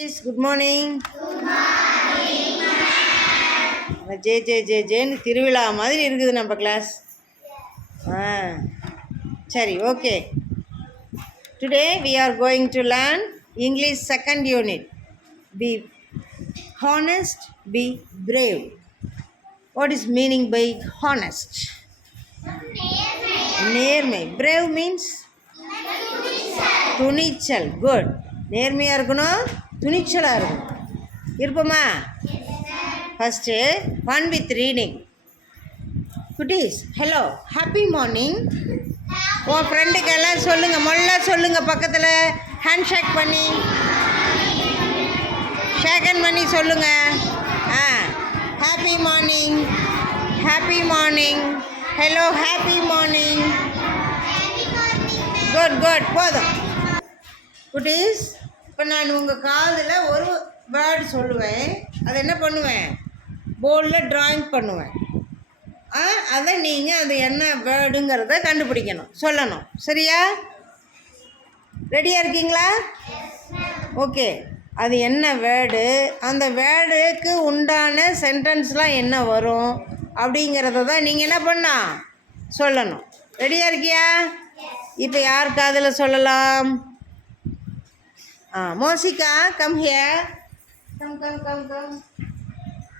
Good morning. Good morning. ஜேன்னு திருவிழா மாதிரி இருக்குது நம்ம கிளாஸ். சரி, okay. Today we are going to learn English second unit. Be honest, be brave. What is meaning by honest? நேர்மை. Brave means துணிச்சல். Good. நேர்மையாக இருக்கணும், துணிச்சலாக இருக்கணும். இருப்போமா? First fun with reading. குட்டீஸ், ஹலோ, ஹாப்பி மார்னிங். உன் ஃப்ரெண்டுக்கு எல்லாம் சொல்லுங்கள், மொல்ல சொல்லுங்கள். பக்கத்தில் ஹேண்ட் ஷேக் பண்ணி ஷேக்கன் பண்ணி சொல்லுங்கள். Happy morning, happy morning. Hello, happy morning. Good good, போதும். குட்டீஸ், இப்போ நான் உங்கள் காதில் ஒரு வேர்டு சொல்லுவேன். அதை என்ன பண்ணுவேன்? போர்டில் ட்ராயிங் பண்ணுவேன். அதை நீங்கள் அது என்ன வேர்டுங்கிறத கண்டுபிடிக்கணும், சொல்லணும். சரியா? ரெடியாக இருக்கீங்களா? ஓகே. அது என்ன வேர்டு, அந்த வேர்டுக்கு உண்டான சென்டென்ஸ்லாம் என்ன வரும் அப்படிங்கிறத தான் நீங்கள் என்ன பண்ணா சொல்லணும். ரெடியாக இருக்கியா? இப்போ யார் காதில் சொல்லலாம்? மோசிகா, கம் ஹியர். கம்.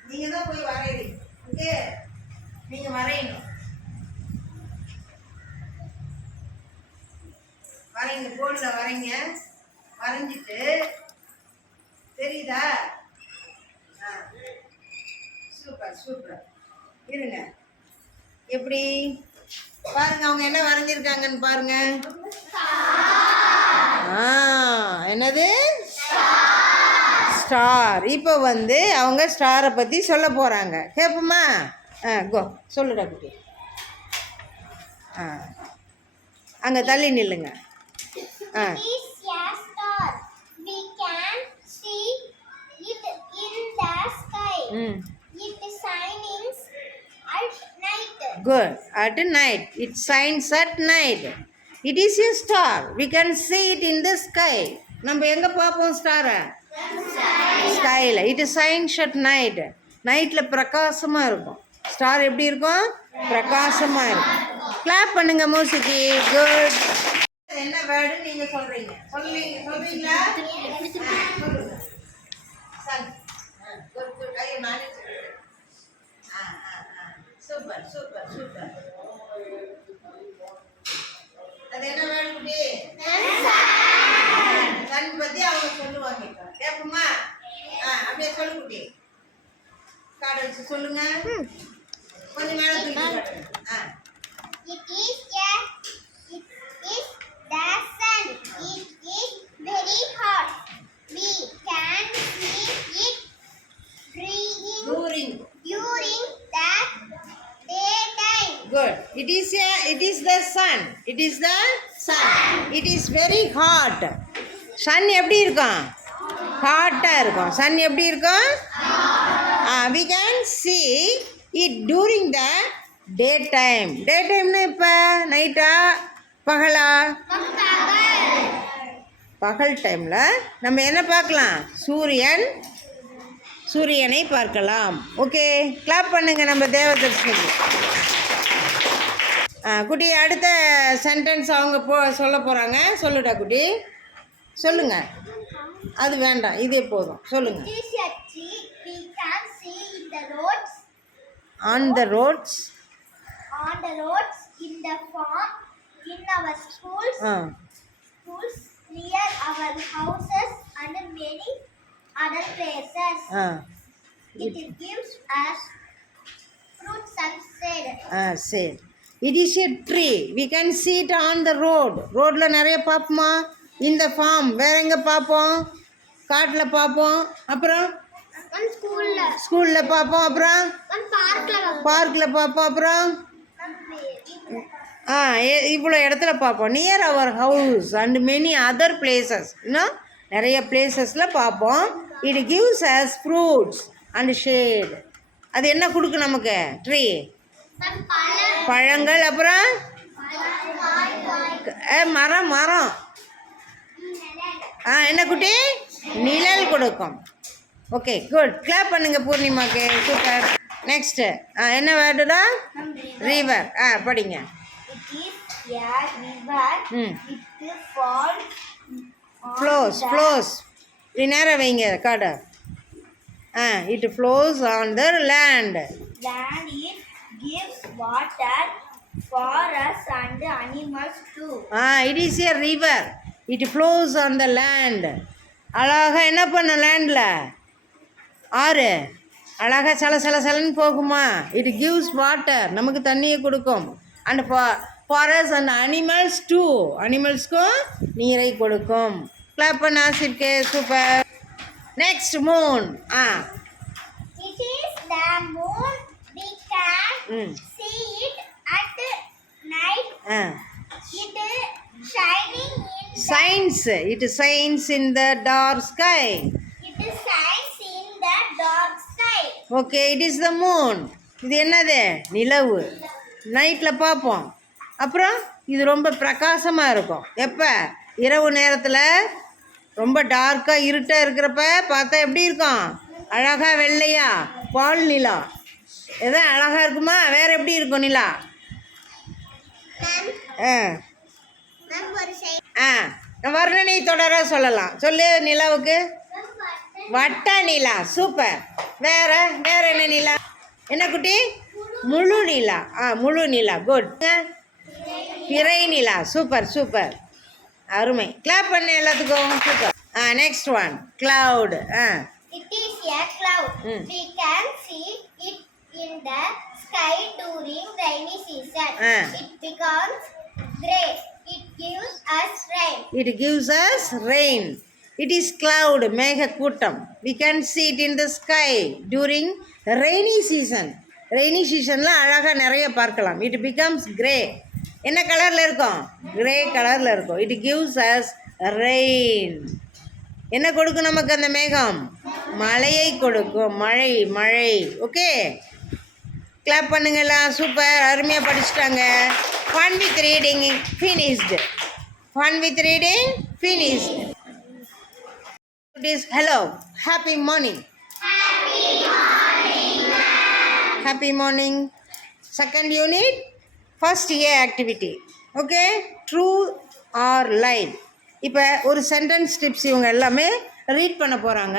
நீங்கள் தான் போய் வரையறீங்க. ஓகே, நீங்கள் வரையணும். வரைங்க, போர்டில் வரைங்க. வரைஞ்சிட்டு தெரியுதா? சூப்பர். இருங்க, எப்படி பாருங்க, அவங்க என்ன வரைஞ்சிருக்காங்கன்னு பாருங்க. என்னது? ஸ்டார். இப்போ அவங்க ஸ்டாரை பற்றி சொல்ல போகிறாங்க. கேட்போமா? கோ, சொல்லுடா குட்டி. அங்கே தள்ளி நில்லுங்க. Good. At night. It shines at night. It is a star. We can see it in the sky. நம்ம எங்கே பார்ப்போம் ஸ்டாரை? ஸ்கையில். It shines at night. நைட்டில் பிரகாசமாக இருக்கும். ஸ்டார் எப்படி இருக்கும்? பிரகாசமாக இருக்கும். கிளாப் பண்ணுங்க மூசிக்கு. குட். என்ன வேர்டு நீங்கள் சொல்கிறீங்க? சொல்றீங்களா? குட். ஐயோ, நானே சொல்கிறேன். சூப்பர். அது என்ன வேர்டு குட்டி? சன் பற்றி அவங்க சொல்லுவாங்க. இப்போ கேட்போமா? அப்படியே சொல்லு குட்டி. கார்டு வச்சு சொல்லுங்க. கொஞ்சம் மேலே தூக்கி காட்டுங்க. It is the sun. It is very hot. We can see it during the daytime. Good. It is the sun. It is the sun. It is very hot. Sun எப்படி இருக்கும்? ஹாட்டாக இருக்கும். சன் எப்படி இருக்கும்? We can see it during the daytime. Daytimeனா இப்போ நைட்டா பகலா? பகல் டைமில் நம்ம என்ன பார்க்கலாம்? சூரியனை பார்க்கலாம். ஓகே, கிளாப் பண்ணுங்க நம்ம தேவதர்ஷினிக்கு. குட்டி, அடுத்த சென்டென்ஸ் அவங்க சொல்ல போகிறாங்க. சொல்லுடா குட்டி, சொல்லுங்க. அது வேண்டாம், இதே போதும். சொல்லுங்க. On the roads, in the farm, in our schools, near our houses and many other places. It gives us fruits and shade. It is a tree. We can see it on the road. ரோட்ல நிறைய பார்ப்போமா? இந்த form வேற எங்கே பார்ப்போம்? காட்டில் பார்ப்போம். அப்புறம் ஸ்கூலில் பார்ப்போம். அப்புறம் பார்க்கில் பார்ப்போம். அப்புறம் இவ்வளோ இடத்துல பார்ப்போம். Near our house and many other places. இன்னும் நிறைய பிளேசஸில் பார்ப்போம். It gives us fruits and shade. அது என்ன கொடுக்கும் நமக்கு? ட்ரீ, பழங்கள். அப்புறம் மரம். என்ன குட்டி? நிழல் கொடுக்கும். Okay good. கிளாப் பண்ணுங்க பூர்ணிமாக்கு. சூப்பர். நெக்ஸ்ட் என்ன வேர்டுடா? ரிவர். படிங்க. It is a river. It falls. Flows. இப்படி நேரம் வைங்க card. It flows on the land. Land it gives water for us and animals too. It is a river. It flows on the land. அழகாக என்ன பண்ணும் லேண்டில்? ஆறு அழகாக சலன்னு போகுமா? It gives water. நமக்கு தண்ணியை கொடுக்கும். And forest and animals too. அனிமல்ஸ்க்கும் நீரை கொடுக்கும். கிளாப் பண்ண ஆசிர்கே. Super. Next moon. It is the moon. We can see it at night. It is shining in science. It shines in the dark sky. It is shines in the dark sky. Okay it is the moon. இது என்னது? நிலவு. நைட்டில் பார்ப்போம். அப்புறம் இது ரொம்ப பிரகாசமாக இருக்கும். எப்போ? இரவு நேரத்தில் ரொம்ப டார்க்காக இருட்டாக இருக்கிறப்ப பார்த்தா எப்படி இருக்கும்? அழகாக வெள்ளையா பால் நிலா. எதோ அழகாக இருக்குமா? வேறு எப்படி இருக்கும் நிலா? வர்ணனை தொடர சொல்லலாம். சொல்லு நிலாவுக்கு. வட்ட நிலா. சூப்பர். வேற என்ன நிலா? என்ன குட்டி? முழு நிலா. முழு நிலா. குட். பிறை நிலா. சூப்பர். அருமை. கிளாப் பண்ண எல்லாத்துக்கும். Super. Next one cloud. It is a cloud. We can see it in the sky during rainy season. It becomes gray. It gives us rain. It gives us rain. It is cloud. மேக கூட்டம். We can see it in the sky during rainy season. Rainy சீசனில் அழகாக நிறைய பார்க்கலாம். It becomes grey. என்ன கலரில் இருக்கும்? Grey கலரில் இருக்கும். It gives us rain. என்ன கொடுக்கும் நமக்கு அந்த மேகம்? மழையை கொடுக்கும். மழை. ஓகே கிளாப் பண்ணுங்களா. சூப்பர். அருமையாக படிச்சுட்டாங்க. Fun with reading finished. It is hello. Happy morning. Happy morning. Second unit, first A activity. Okay, true or lie. இப்போ ஒரு சென்டென்ஸ் ஸ்ட்ரிப்ஸ் இவங்க எல்லாமே ரீட் பண்ண போகிறாங்க.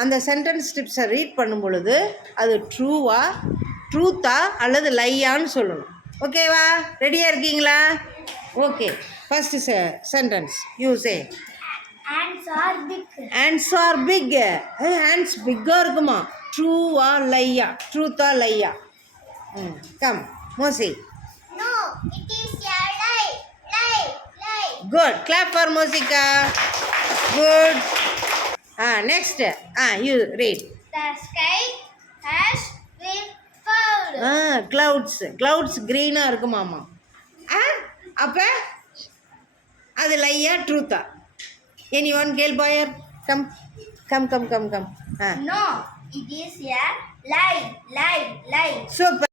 அந்த சென்டென்ஸ் ஸ்ட்ரிப்ஸை ரீட் பண்ணும் பொழுது அது ட்ரூத்தா அல்லது லையான்னு சொல்லணும். ஓகேவா? ரெடியாக இருக்கீங்களா? Okay first sentence you say. Ants are big. Ants are big. Ants பிக்காக இருக்குமா? ட்ரூவா லையா? ட்ரூத்தா லையா? Come Mosi. No, it is a lie. Good. Clap for Mosika. Good. Next. You read. The sky has been cloud. Clouds green இருக்குமாமா. அப்போ அது லையா ட்ரூத்தா? Anyone girl boy? Come. No, it is a lie. Super.